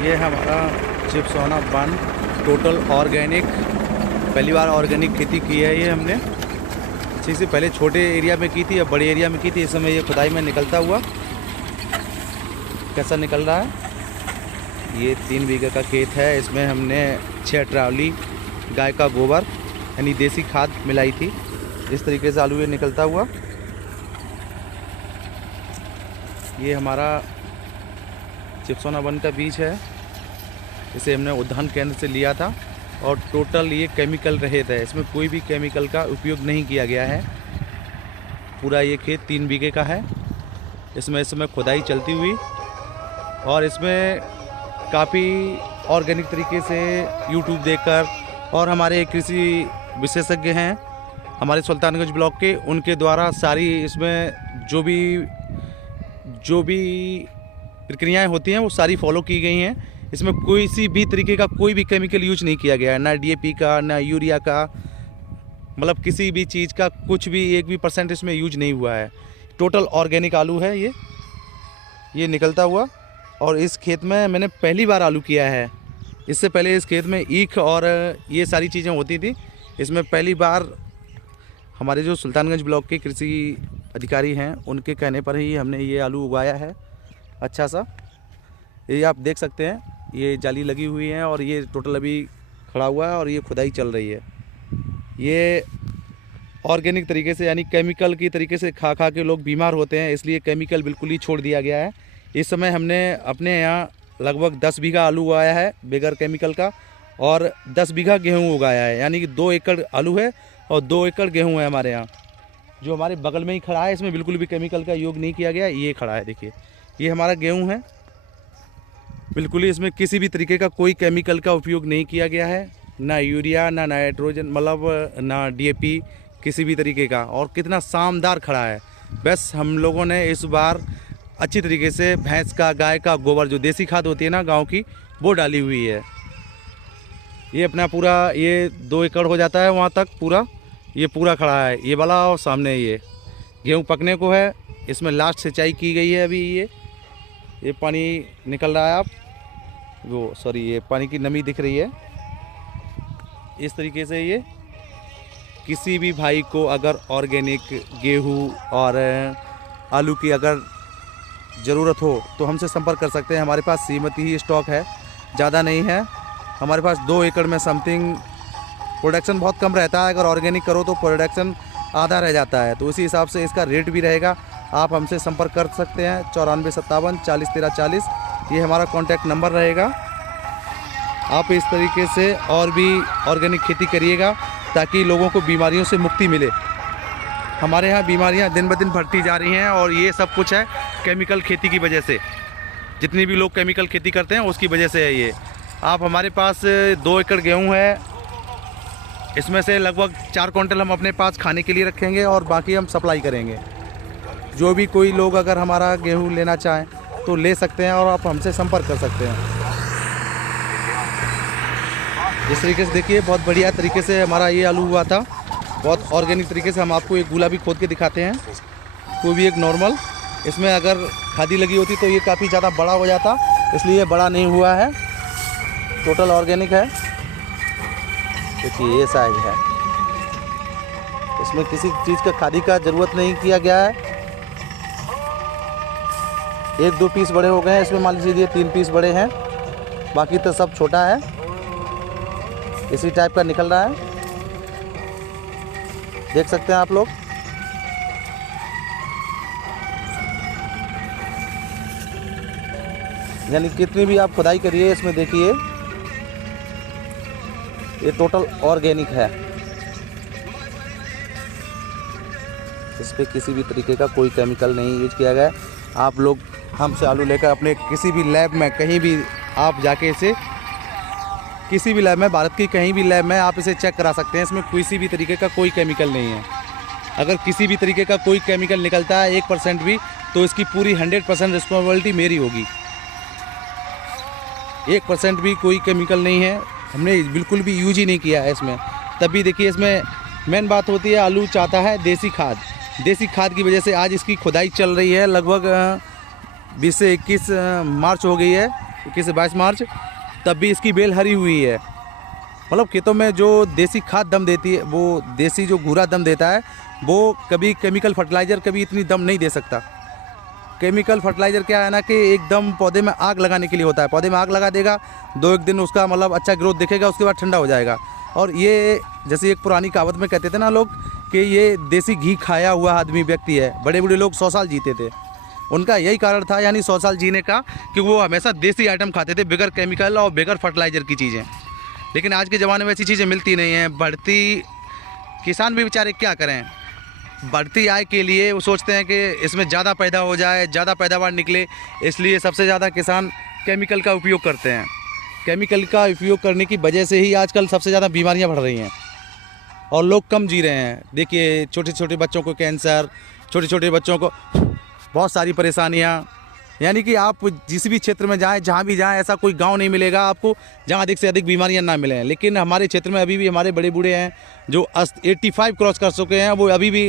ये हमारा Chipsona one total organic, पहली बार ऑर्गेनिक खेती की है ये हमने। अच्छी से पहले छोटे एरिया में की थी, अब बड़े एरिया में की थी। इस समय ये खुदाई में निकलता हुआ कैसा निकल रहा है। ये 3 बीघे का खेत है। इसमें हमने 6 ट्राली गाय का गोबर यानी देसी खाद मिलाई थी। इस तरीके से आलू ये निकलता हुआ। ये हमारा चिप्सोना वन का बीज है। इसे हमने उद्यान केंद्र से लिया था और टोटल ये केमिकल रहित है। इसमें कोई भी केमिकल का उपयोग नहीं किया गया है। पूरा ये खेत 3 बीघे का है। इसमें इस समय खुदाई चलती हुई और इसमें काफ़ी ऑर्गेनिक तरीके से यूट्यूब देखकर और हमारे कृषि विशेषज्ञ हैं हमारे सुल्तानगंज ब्लॉक के, उनके द्वारा सारी इसमें जो भी प्रक्रियाएं होती हैं वो सारी फॉलो की गई हैं। इसमें कोई भी तरीके का कोई भी केमिकल यूज नहीं किया गया है, ना DAP का ना यूरिया का, मतलब किसी भी चीज़ का कुछ भी 1 भी % इसमें यूज नहीं हुआ है। टोटल ऑर्गेनिक आलू है ये निकलता हुआ। और इस खेत में मैंने पहली बार आलू किया है। इससे पहले इस खेत में ईख और ये सारी चीज़ें होती थी। इसमें पहली बार हमारे जो सुल्तानगंज ब्लॉक के कृषि अधिकारी हैं उनके कहने पर ही हमने ये आलू उगाया है। अच्छा सा ये आप देख सकते हैं, ये जाली लगी हुई है और ये टोटल अभी खड़ा हुआ है और ये खुदाई चल रही है। ये ऑर्गेनिक तरीके से यानी केमिकल की तरीके से खा के लोग बीमार होते हैं, इसलिए केमिकल बिल्कुल ही छोड़ दिया गया है। इस समय हमने अपने यहाँ लगभग 10 बीघा आलू उगाया है बगैर केमिकल का और 10 बीघा गेहूँ उगाया है, यानी कि 2 एकड़ आलू है और 2 एकड़ गेहूँ है हमारे यहाँ। जो हमारे बगल में ही खड़ा है इसमें बिल्कुल भी केमिकल का योग नहीं किया गया। ये खड़ा है, देखिए ये हमारा गेहूँ है। बिल्कुल ही इसमें किसी भी तरीके का कोई केमिकल का उपयोग नहीं किया गया है, ना यूरिया ना नाइट्रोजन, मतलब ना DAP किसी भी तरीके का। और कितना शानदार खड़ा है। बस हम लोगों ने इस बार अच्छी तरीके से भैंस का गाय का गोबर जो देसी खाद होती है ना गांव की, वो डाली हुई है। ये अपना पूरा ये 2 एकड़ हो जाता है वहाँ तक पूरा, ये पूरा खड़ा है ये वाला। और सामने ये गेहूँ पकने को है। इसमें लास्ट सिंचाई की गई है अभी। ये पानी निकल रहा है, आप वो सॉरी ये पानी की नमी दिख रही है। इस तरीके से ये किसी भी भाई को अगर ऑर्गेनिक गेहूँ और आलू की अगर ज़रूरत हो तो हमसे संपर्क कर सकते हैं। हमारे पास सीमित ही स्टॉक है, ज़्यादा नहीं है। हमारे पास 2 एकड़ में समथिंग प्रोडक्शन बहुत कम रहता है। अगर ऑर्गेनिक करो तो प्रोडक्शन आधा रह जाता है, तो उसी हिसाब से इसका रेट भी रहेगा। आप हमसे संपर्क कर सकते हैं 9457 40 13 40, ये हमारा कॉन्टैक्ट नंबर रहेगा। आप इस तरीके से और भी ऑर्गेनिक खेती करिएगा ताकि लोगों को बीमारियों से मुक्ति मिले। हमारे यहाँ बीमारियाँ दिन ब दिन बढ़ती जा रही हैं और ये सब कुछ है केमिकल खेती की वजह से। जितनी भी लोग केमिकल खेती करते हैं उसकी वजह से है ये। आप हमारे पास 2 एकड़ गेहूँ है, इसमें से लगभग 4 क्विंटल हम अपने पास खाने के लिए रखेंगे और बाकी हम सप्लाई करेंगे। जो भी कोई लोग अगर हमारा गेहूँ लेना चाहें तो ले सकते हैं और आप हमसे संपर्क कर सकते हैं। इस तरीके से देखिए बहुत बढ़िया तरीके से हमारा ये आलू हुआ था, बहुत ऑर्गेनिक तरीके से। हम आपको एक गुला भी खोद के दिखाते हैं, कोई भी एक नॉर्मल। इसमें अगर खादी लगी होती तो ये काफ़ी ज़्यादा बड़ा हो जाता, इसलिए बड़ा नहीं हुआ है। टोटल ऑर्गेनिक है। देखिए ये साइज है, इसमें किसी चीज़ का खादी का ज़रूरत नहीं किया गया है। 1-2 पीस बड़े हो गए हैं इसमें, मान लीजिए 3 पीस बड़े हैं, बाकी तो सब छोटा है। इसी टाइप का निकल रहा है, देख सकते हैं आप लोग। यानी कितनी भी आप खुदाई करिए इसमें देखिए ये टोटल ऑर्गेनिक है। इस पर किसी भी तरीके का कोई केमिकल नहीं यूज किया गया है। आप लोग हमसे आलू लेकर अपने किसी भी लैब में कहीं भी आप जाके इसे किसी भी लैब में, भारत की कहीं भी लैब में आप इसे चेक करा सकते हैं। इसमें किसी भी तरीके का कोई केमिकल नहीं है। अगर किसी भी तरीके का कोई केमिकल निकलता है 1% भी, तो इसकी पूरी 100% रिस्पॉन्सिबिलिटी मेरी होगी। 1% भी कोई केमिकल नहीं है, हमने बिल्कुल भी यूज ही नहीं किया है इसमें। तभी देखिए इसमें मेन बात होती है, आलू चाहता है देसी खाद। देसी खाद की वजह से आज इसकी खुदाई चल रही है। लगभग 20 से 21 मार्च हो गई है। 21 से 22 मार्च, तब भी इसकी बेल हरी हुई है। मतलब खेतों में जो देसी खाद दम देती है, वो देसी जो घूरा दम देता है, वो कभी केमिकल फर्टिलाइज़र कभी इतनी दम नहीं दे सकता। केमिकल फर्टिलाइज़र क्या है ना कि एकदम पौधे में आग लगाने के लिए होता है। पौधे में आग लगा देगा, 2-1 दिन उसका मतलब अच्छा ग्रोथ दिखेगा, उसके बाद ठंडा हो जाएगा। और ये जैसे एक पुरानी कहावत में कहते थे ना लोग कि ये देसी घी खाया हुआ आदमी व्यक्ति है। बड़े बूढ़े लोग 100 साल जीते थे, उनका यही कारण था यानी 100 साल जीने का, कि वो हमेशा देसी आइटम खाते थे बगैर केमिकल और बगैर फर्टिलाइज़र की चीज़ें। लेकिन आज के ज़माने में ऐसी चीज़ें मिलती नहीं हैं। बढ़ती किसान भी बेचारे क्या करें, बढ़ती आय के लिए वो सोचते हैं कि इसमें ज़्यादा पैदा हो जाए, ज़्यादा पैदावार निकले, इसलिए सबसे ज़्यादा किसान केमिकल का उपयोग करते हैं। केमिकल का उपयोग करने की वजह से ही आजकल सबसे ज़्यादा बीमारियां बढ़ रही हैं और लोग कम जी रहे हैं। देखिए छोटे छोटे बच्चों को कैंसर, छोटे छोटे बच्चों को बहुत सारी परेशानियां। यानी कि आप जिस भी क्षेत्र में जाएं, जहां भी जाएं, ऐसा कोई गांव नहीं मिलेगा आपको जहां अधिक से अधिक बीमारियां ना मिलें। लेकिन हमारे क्षेत्र में अभी भी हमारे बड़े बूढ़े हैं जो 85 क्रॉस कर चुके हैं, वो अभी भी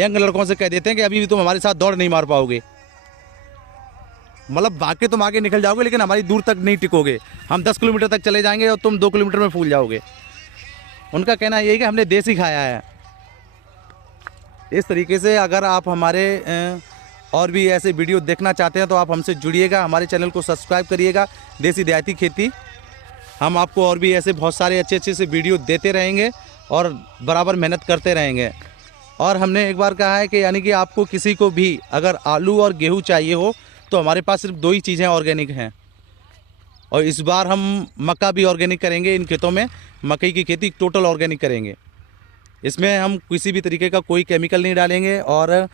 यंग लड़कों से कह देते हैं कि अभी भी तुम हमारे साथ दौड़ नहीं मार पाओगे। मतलब बाकी तुम आगे निकल जाओगे लेकिन हमारी दूर तक नहीं टिकोगे। हम 10 किलोमीटर तक चले जाएंगे और तुम 2 किलोमीटर में फूल जाओगे। उनका कहना यही कि हमने देसी खाया है। इस तरीके से अगर आप हमारे और भी ऐसे वीडियो देखना चाहते हैं तो आप हमसे जुड़िएगा, हमारे चैनल को सब्सक्राइब करिएगा, देसी देहाती खेती। हम आपको और भी ऐसे बहुत सारे अच्छे अच्छे से वीडियो देते रहेंगे और बराबर मेहनत करते रहेंगे। और हमने एक बार कहा है कि यानी कि आपको किसी को भी अगर आलू और गेहूँ चाहिए हो तो हमारे पास सिर्फ 2 ही चीज़ें ऑर्गेनिक हैं। और इस बार हम मक्का भी ऑर्गेनिक करेंगे। इन खेतों में मकई की खेती टोटल ऑर्गेनिक करेंगे। इसमें हम किसी भी तरीके का कोई केमिकल नहीं डालेंगे। और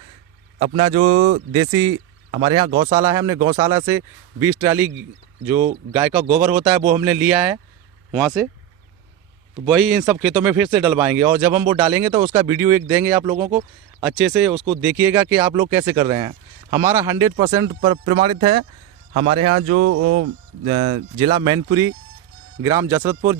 अपना जो देसी हमारे यहाँ गौशाला है, हमने गौशाला से 20 ट्राली जो गाय का गोबर होता है वो हमने लिया है वहाँ से, तो वही इन सब खेतों में फिर से डलवाएंगे। और जब हम वो डालेंगे तो उसका वीडियो एक देंगे आप लोगों को, अच्छे से उसको देखिएगा कि आप लोग कैसे कर रहे हैं। हमारा 100% प्रमाणित है। हमारे यहाँ जो ज़िला मैनपुरी, ग्राम जसरतपुर,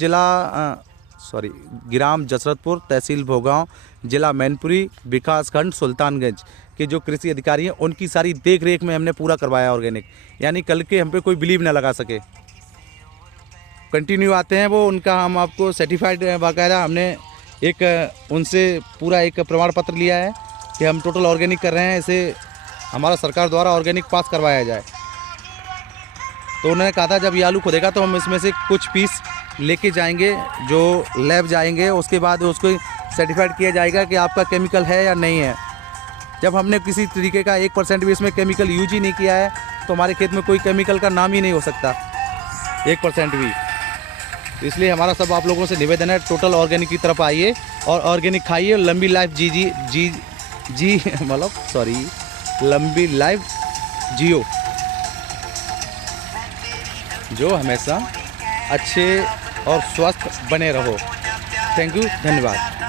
ग्राम जसरतपुर, तहसील भोगांव, ज़िला मैनपुरी, विकासखंड सुल्तानगंज के जो कृषि अधिकारी हैं उनकी सारी देख रेख में हमने पूरा करवाया ऑर्गेनिक। यानी कल के हम पे कोई बिलीव ना लगा सके। कंटिन्यू आते हैं वो, उनका हम आपको सर्टिफाइड बाकायदा हमने एक उनसे पूरा एक प्रमाण पत्र लिया है कि हम टोटल ऑर्गेनिक कर रहे हैं। इसे हमारा सरकार द्वारा ऑर्गेनिक पास करवाया जाए। तो उन्होंने कहा था जब ये आलू खुदेगा तो हम इसमें से कुछ पीस लेके जाएंगे, जो लैब जाएंगे, उसके बाद उसको सर्टिफाइड किया जाएगा कि आपका केमिकल है या नहीं है। जब हमने किसी तरीके का 1% भी इसमें केमिकल यूज ही नहीं किया है तो हमारे खेत में कोई केमिकल का नाम ही नहीं हो सकता 1% भी। इसलिए हमारा सब आप लोगों से निवेदन है, टोटल ऑर्गेनिक की तरफ आइए और ऑर्गेनिक खाइए। लंबी लाइफ लंबी लाइफ जियो, जो हमेशा अच्छे और स्वस्थ बने रहो। थैंक यू, धन्यवाद।